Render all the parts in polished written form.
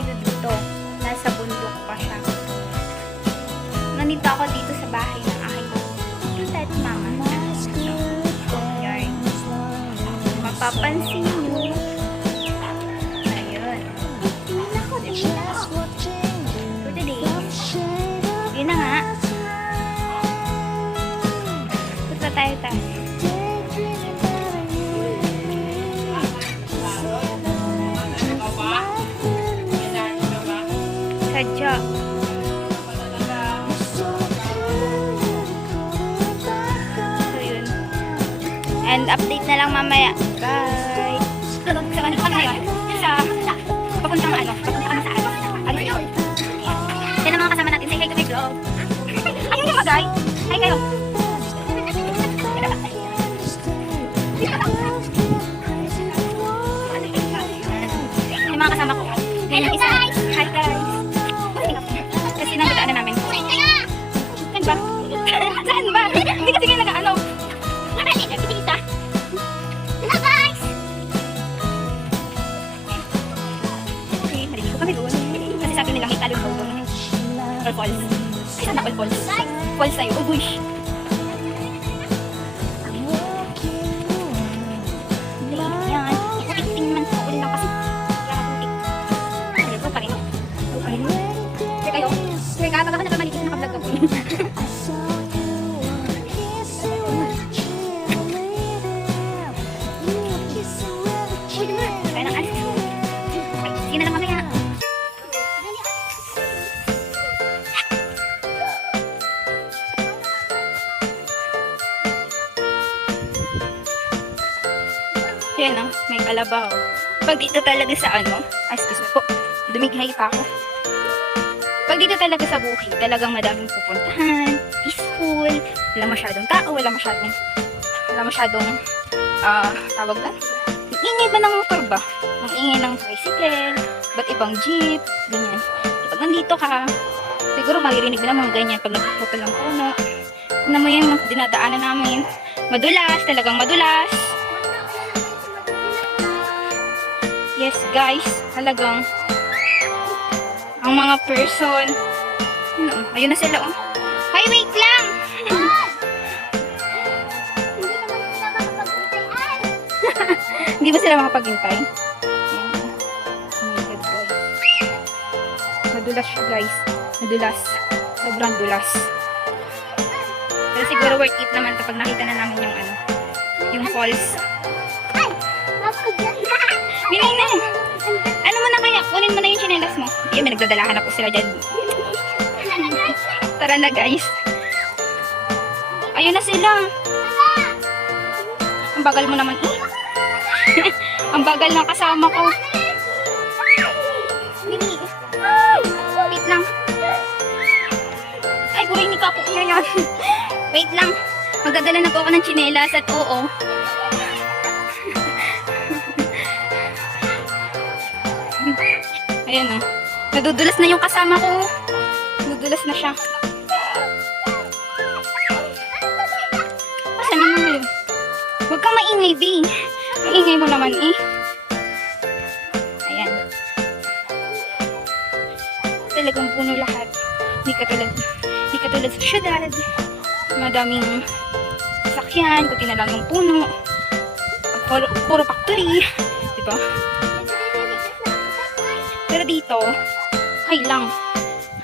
tayo dito. Nasa bundok pa siya. Nandito ako dito sa bahay ng aking tita at mama. Yan. Mapapansin nyo. Ayun. For today. Yun na nga. Punta tayo. Sadya. So yun. And update na lang mamaya. Bye. Sa ano kami ngayon? Papuntang ano? Papunta kami sa ano? Ano yun? Yan ang mga kasama natin. Say hi to my vlog. Ayun yung magay. Hi kayo. Yung mga kasama ko. Yan yung isa. Hi guys. Kasi nagdaan na namin. Saan ba? Saan ba? Hindi kasi ngayon nag-ano. Hello guys! Okay, narinig ko kami doon. Kasi sabi nilang italo daw doon. Or false. Ay, sana all false. False sa'yo. Oh, wish. Yan. Ikutik naman sa ulit lang kasi. Ano pa rin? Kaya kayo? Kaya kapag ako nagkamali kasi nakablog ako. Kaya nang alis. Ay, sige na lang mamaya. Yan o, may kalabaw. Pag dito talaga sa ano, excuse me po, dumighay pa ako. Pag dito talaga sa bukid, talagang madaming pupuntahan, peaceful, wala masyadong tao, wala masyadong, tawag na? Ang ingay ba ng motor ba? Ang ingay ng tricycle, ba't ibang jeep, ganyan. Pag nandito ka, siguro maririnig mo na mga ganyan pag nagpuputol ng puno. Ano mo yung dinadaanan namin? Madulas, talagang madulas. Yes guys, talagang ang mga person, ayun na sila oh. Hi, wait lang! Hindi ba sila makapaghintay? Madulas siya guys. Madulas. Sobrang dulas. Pero siguro worth it naman kapag nakita na namin yung ano, yung falls. Bilay na! Ano mo na kaya? Kunin mo na yung chinelas mo. Hindi, may nagdadalahan ako sila dyan. Tara na guys. Ayun na sila. Ang bagal mo naman. Ang bagal ng kasama ko. Bili. Wait lang. Ay, kuray ni Kapo niya yan. Wait lang. Magdadala na po ako ng chinelas at oo. Ayan o. Nadudulas na yung kasama ko. Nadudulas na siya. Asa naman yun? Huwag kang maingay, B. Maingay mo naman, eh. Ayan. Talagang puno lahat. Hindi katulad sa syudad. Madaming sakyan. Kuti na lang yung puno. Puro factory. Diba? Pero dito, okay lang.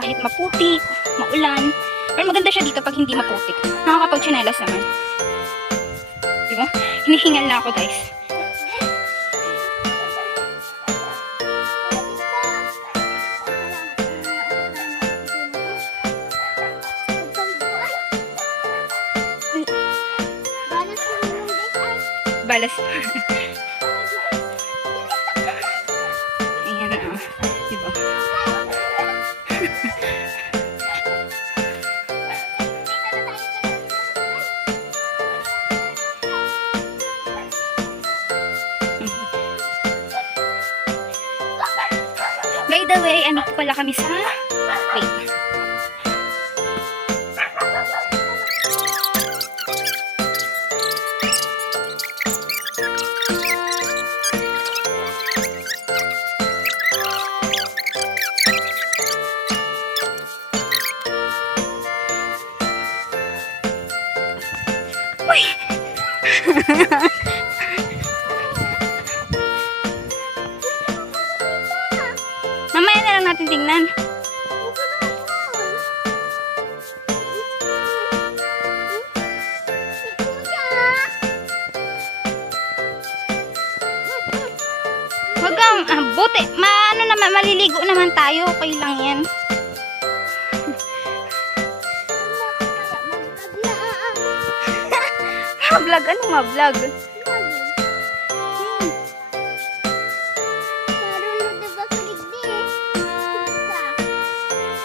Kahit maputik, maulan. Pero maganda siya dito pag hindi maputik. Nakakapag-chinelas naman. Diba? Hinihingal na ako guys. Balas. Ayan na. Diba? By the way, ano pala kami sa... Wait. mamaya na lang natin tingnan. Wag kang, buti, ano naman, maliligo naman tayo. Okay lang yan. Vlog, ano nga vlog?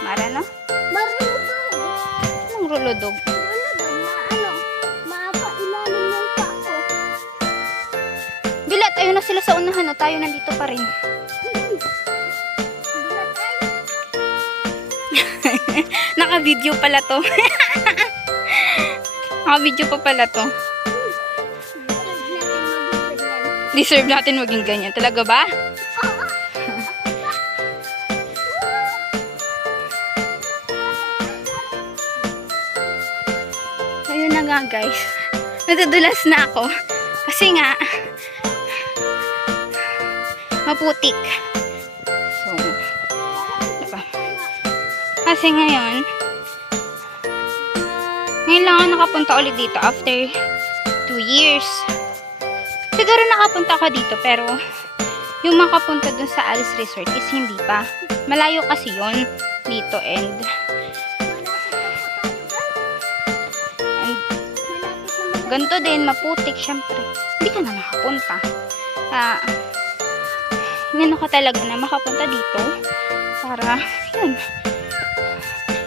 Marano? Anong rulodog? Bilat, ayun na sila sa unahan, o tayo nandito pa rin. Naka-video pala to. Naka-video pa pala to. Deserve natin maging ganyan. Talaga ba? Ayun na nga guys. Natudulas na ako. Kasi nga, maputik. So, diba? Kasi ngayon lang ako nakapunta ulit dito after 2 years. Siguro nakapunta ako dito pero yung makapunta dun sa Alice Resort is hindi pa. Malayo kasi yun dito and ganito din, maputik syempre. Hindi ka na makapunta. Inano ka talaga na makapunta dito para yun,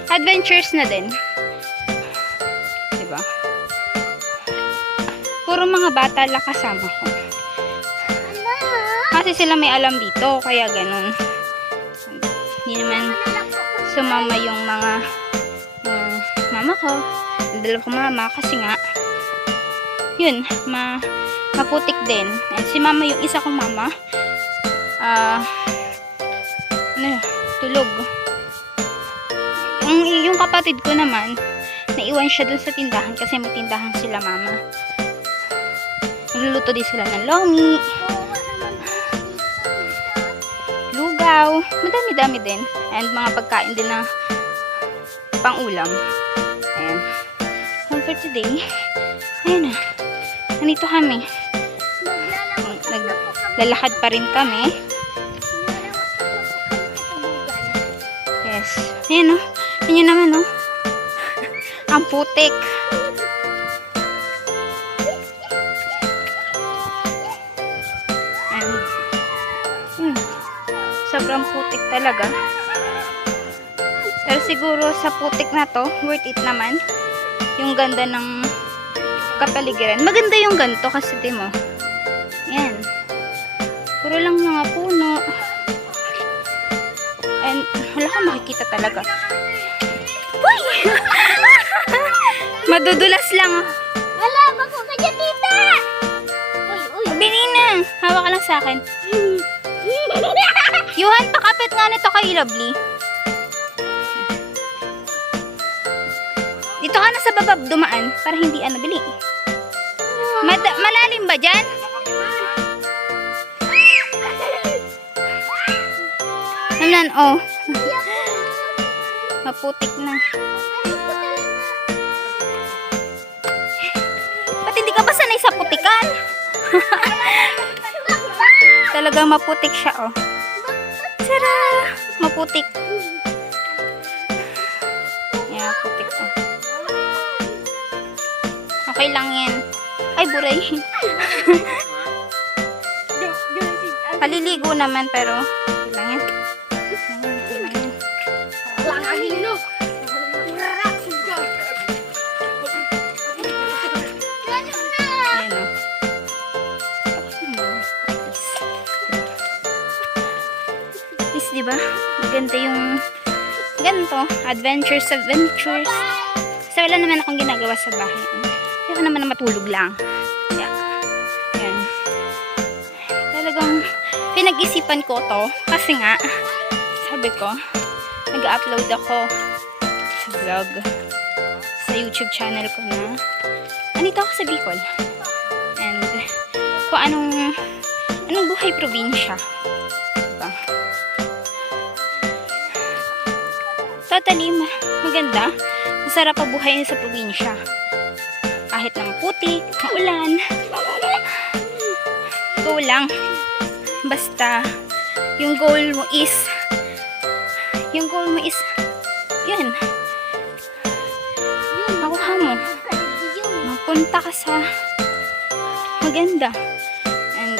adventures na din. Diba? Puro mga bata lang kasama ko. Kasi sila may alam dito, kaya ganun. Hindi naman sumama yung mga mama ko, dalawa ko mama, kasi nga yun, maputik din. And si mama, yung isa kong mama, tulog. Yung kapatid ko naman, naiwan siya dun sa tindahan kasi may tindahan sila mama. Nagluluto din sila ng lomi, lugaw, madami-dami din. And mga pagkain din na pang-ulam. Ayan. So for today, ayun na. Nandito kami. Naglalakad pa rin kami. Yes. Ayan o. Ayan naman o. Ang putik. And, sobrang putik talaga. Pero siguro sa putik na to, worth it naman. Yung ganda ng kapaligiran. Maganda yung ganito kasi di mo. Yan. Puro lang mga puno. And wala kang makikita talaga. Uy! Madudulas lang. Wala, bako ka dyan, tita! Uy. Bili na. Hawak ka lang sa akin. Yuhan, pakapit nga nito kay Lovely. Dito ka na sa baba dumaan para hindi bili. Malalim ba dyan? Naman, oh. Maputik na. Ba't hindi ka ba sanay sa putikan? Talagang maputik siya, oh. Tara! Maputik. Yeah, putik, oh. Okay lang yan. Ay, buray. Paliligo naman, pero okay lang yan. Okay lang yan. Ayan, oh. Please, diba? Maganda yung ganito. Adventures. Kasi wala naman akong ginagawa sa bahay. Kaya naman na matulog lang. Kaya, yan. Talagang pinag-isipan ko to. Kasi nga, sabi ko, nag-upload ako sa vlog. Sa YouTube channel ko na. Andito ako sa Bicol. And, kung anong buhay probinsya. Diba? totally maganda. Masarap pa buhay sa probinsya. Kahit ng putik, maulan. Go lang. Basta, yung goal mo is, yun. Makuha mo. Mapunta ka sa maganda. And,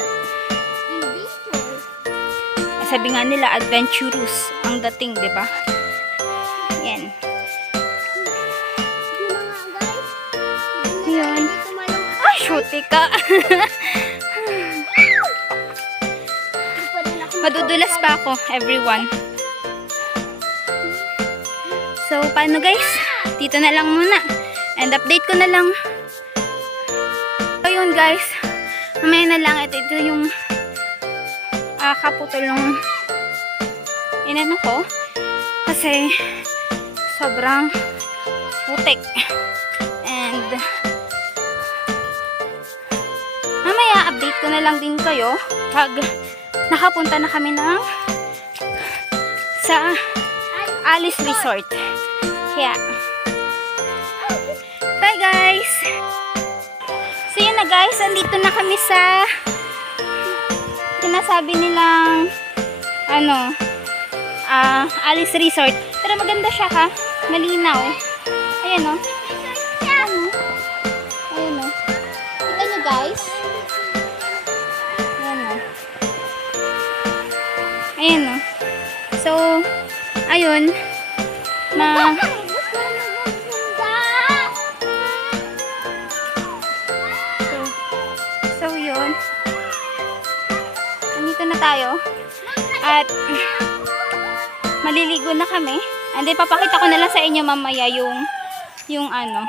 sabi nga nila, adventurous ang dating, di ba? Yan. Yan. Ay, shoot ka. Madudulas pa ako, everyone. So, paano guys? Dito na lang muna. And update ko na lang. So, yun guys. Mamaya na lang. Ito yung kaputol ng inano ko. Kasi, sobrang putik. And, mamaya update ko na lang din kayo pag nakapunta na kami sa Alice Resort. Kaya, bye guys! So yun na guys, andito na kami sa sinasabi nilang Alice Resort. Pero maganda siya ha, malinaw. Ayan o. Ayan o. Kita nyo guys. Ayan o. Ayan o. So, ayun. So yun. Nandito na tayo. At maliligo na kami. And then papakita ko na lang sa inyo mamaya yung ano.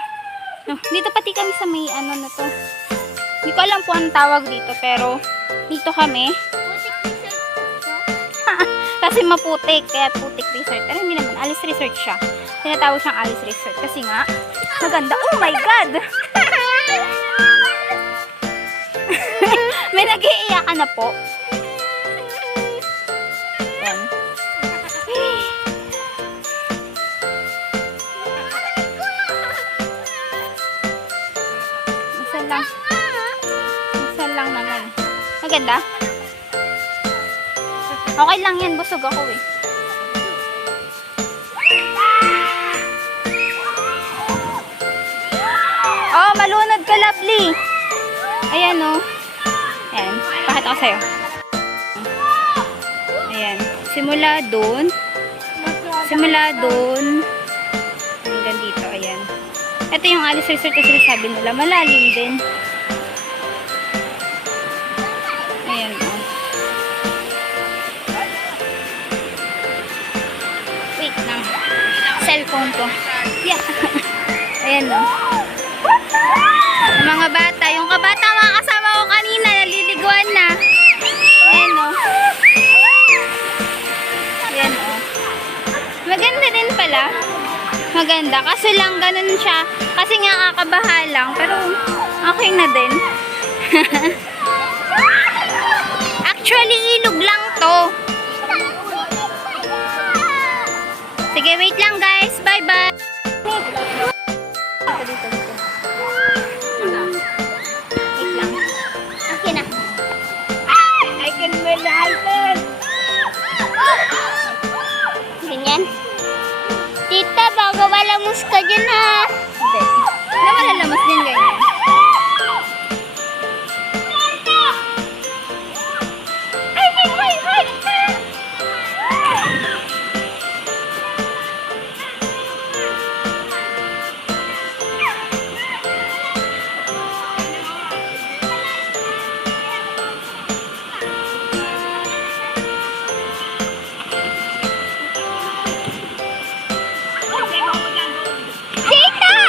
No, dito pati kami sa may na to. Hindi ko alam po ang tawag dito pero dito kami. Kasi maputik, kaya putik resort. Pero hindi naman, Alice Resort siya. Tinatawag siyang Alice Resort kasi nga maganda. Oh my God! May nag-iiyakan na po. Yan. Isa lang naman. Maganda? Okay lang yan, busog ako eh. Oh, malunod ka, lovely. Ayan oh. Ayan, pakita ko sa'yo. Ayan, simula doon hanggang dito, ayan. Ito yung Alice Resort na sinasabi nila, malalim din. Ayan oh. Wait lang, cellphone ko. Yeah. Ayan o. Mga bata, yung kabata mga kasama ko kanina, naliliguan na. Ayan o. Ayan o. Maganda din pala. Maganda. Kaso lang ganun siya. Kasi nga kakabaha lang. Pero okay na din. Actually, ilog lang to. Sige, wait lang guys. Bye-bye. Dito. Wait lang. Okay na. I can wear the halter. Ganyan. Tita, bago malamos ka dyan ha. Hindi. Na malalamas din ganyan. Tita!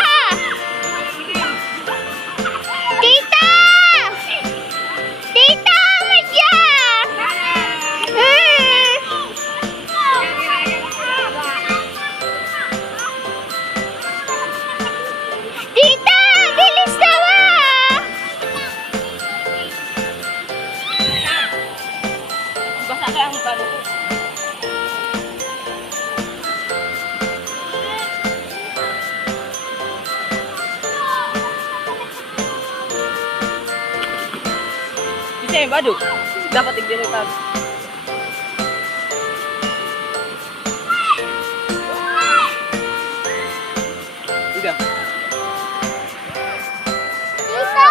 siya yung bado. Dapat igdiretag. Ida. Tita!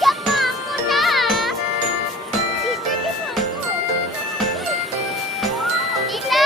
Diyan pa ako na! Tita, diyan pa ako. Tita!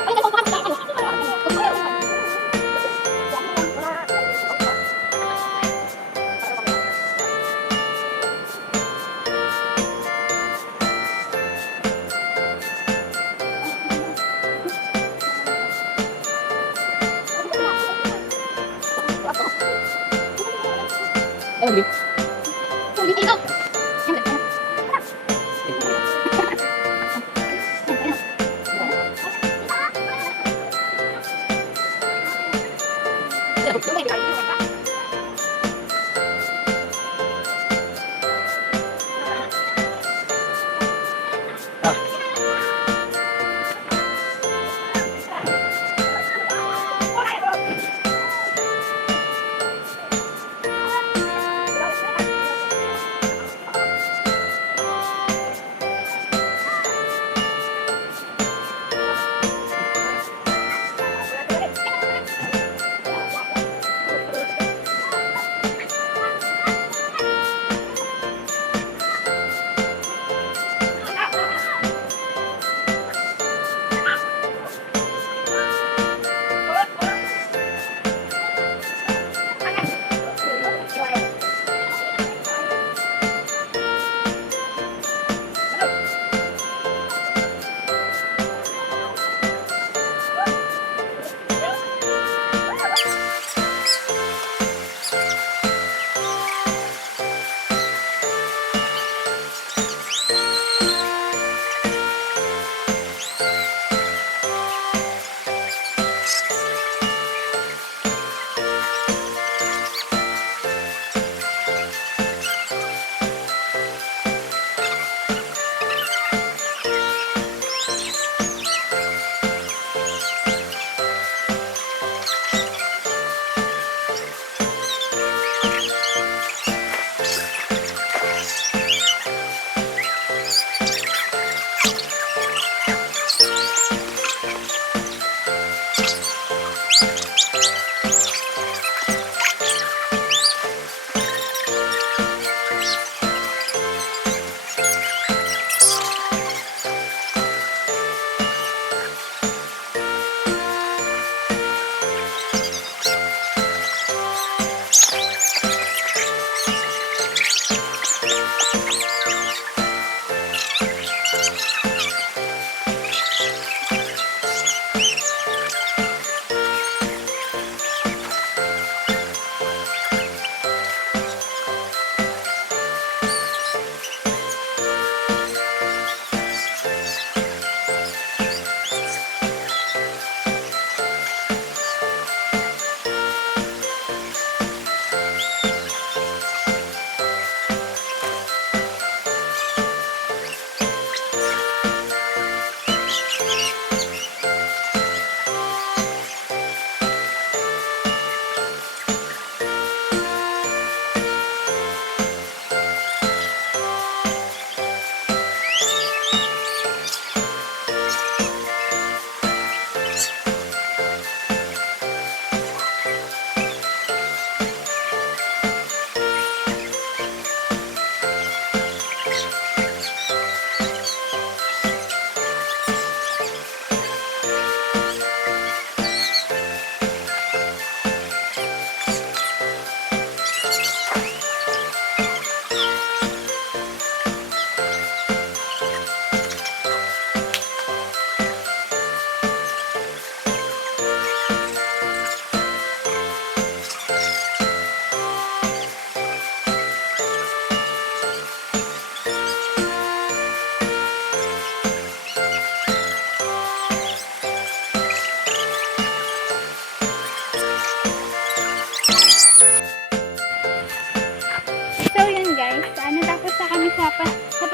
Ang hirap ba ganito yung pagkakao? Ano?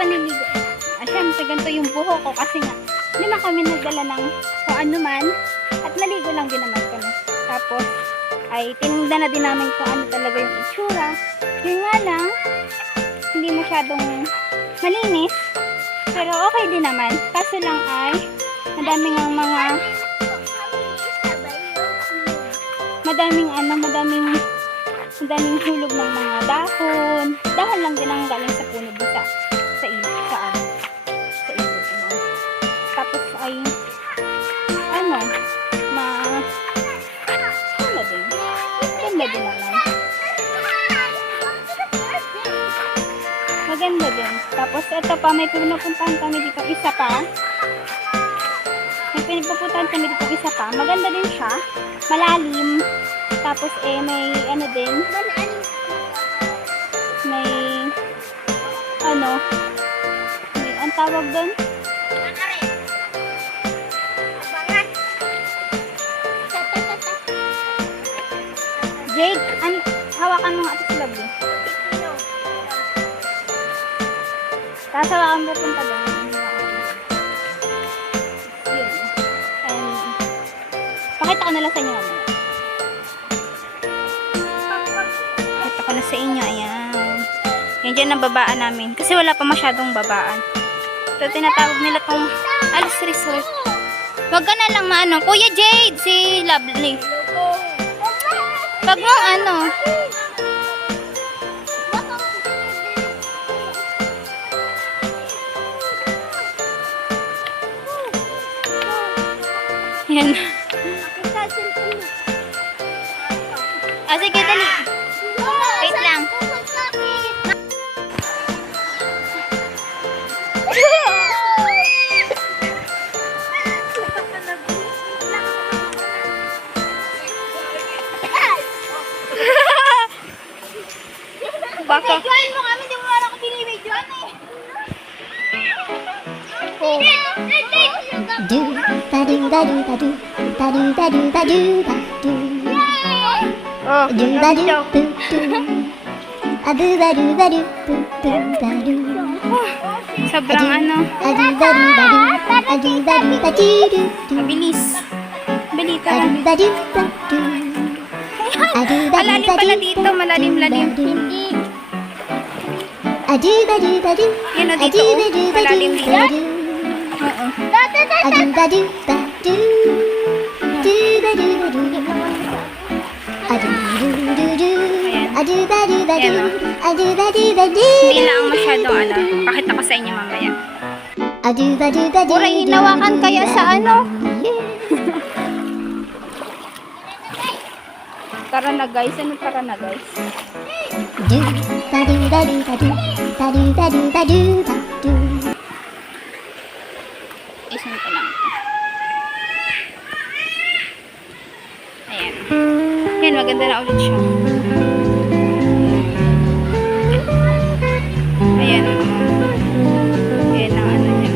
maliligo. Syempre, ganito yung buho ko kasi nga, hindi na kami nagdala ng kung ano man. At naligo lang din naman kami. Tapos, ay tinunda na din namin kung ano talaga yung itsura. Yun nga lang, hindi masyadong malinis. Pero okay din naman. Kaso lang ay, madaming hulog ng mga dahon. Dahon lang din ang galing sa puno doon sa ilog. Sa ilog. Tapos ay, Maganda din naman. Maganda din. Tapos ito pa, may pinupuntahan kami dito. Isa pa. May pinupuntahan kami dito. Isa pa. Maganda din siya. Malalim. Tapos may din. May ang tawag doon? Jade, hawakan mo nga ito sila, Bli. Tapos hawakan mo punta doon. Yun. And, pakita ko na lang sa inyo. Pakita ko na sa inyo, ayan. Yan dyan ang babaan namin. Kasi wala pa masyadong babaan. Ito, tinatawag nila tong Alice Resort. Huwag ka na lang Kuya Jade, si Lovely. Pag mo yan. Sige, dali. Wait lang. Baka. Join mo kami, di mo wala ko binibidyoan eh. Oh. Do ba do ba do ba do ba do ba do ba do ba do. Oh, Do ba do do do. A do ba do ba do do do ba do. sobrang A do ba do ba do. A do ba do ba do do do. mabilis. Balita. A do ba do ba do. A do ba do Malalim ba pala do dito, malalim-lalim. Hindi. A do ba do ba do. Yan o A dito, do oh. ba do ba Malalim do dito. ba do. Oo. A do ba do ba do. Do ba do ba do. A do do do do. A do ba do ba do. A do ba do ba do. Hindi na ang masyadong Pakita ko sa inyo mamaya. A do ba do ba do. Pura hinawakan kaya sa Tara na guys, tara na guys? Do ba do ba do ba do. Ba do ba do ba do ba do. Isan ko lang. Ayan. Yan, maganda na ulit siya. Ayan. Ayan ang niya.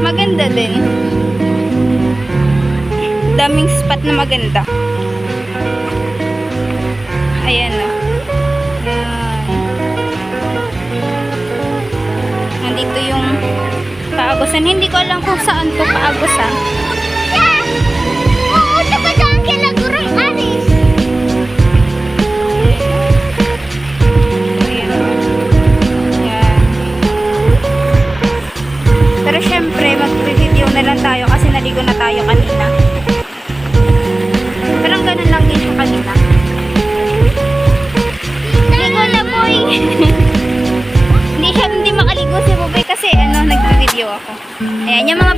Maganda din. Daming spot na maganda. Ayan o. Nandito yung Paagusan. Hindi ko alam kung saan to Paagusan. Oo, saka saan kinagurang aris. Ayan. Ayan. Pero syempre, mag-review na lang tayo kasi naligo na tayo kanina. Parang ganun lang din siya kanina. Ligo na, boy! Hindi makaligo si Bobay kasi nag-video ako. Ayan, yung mga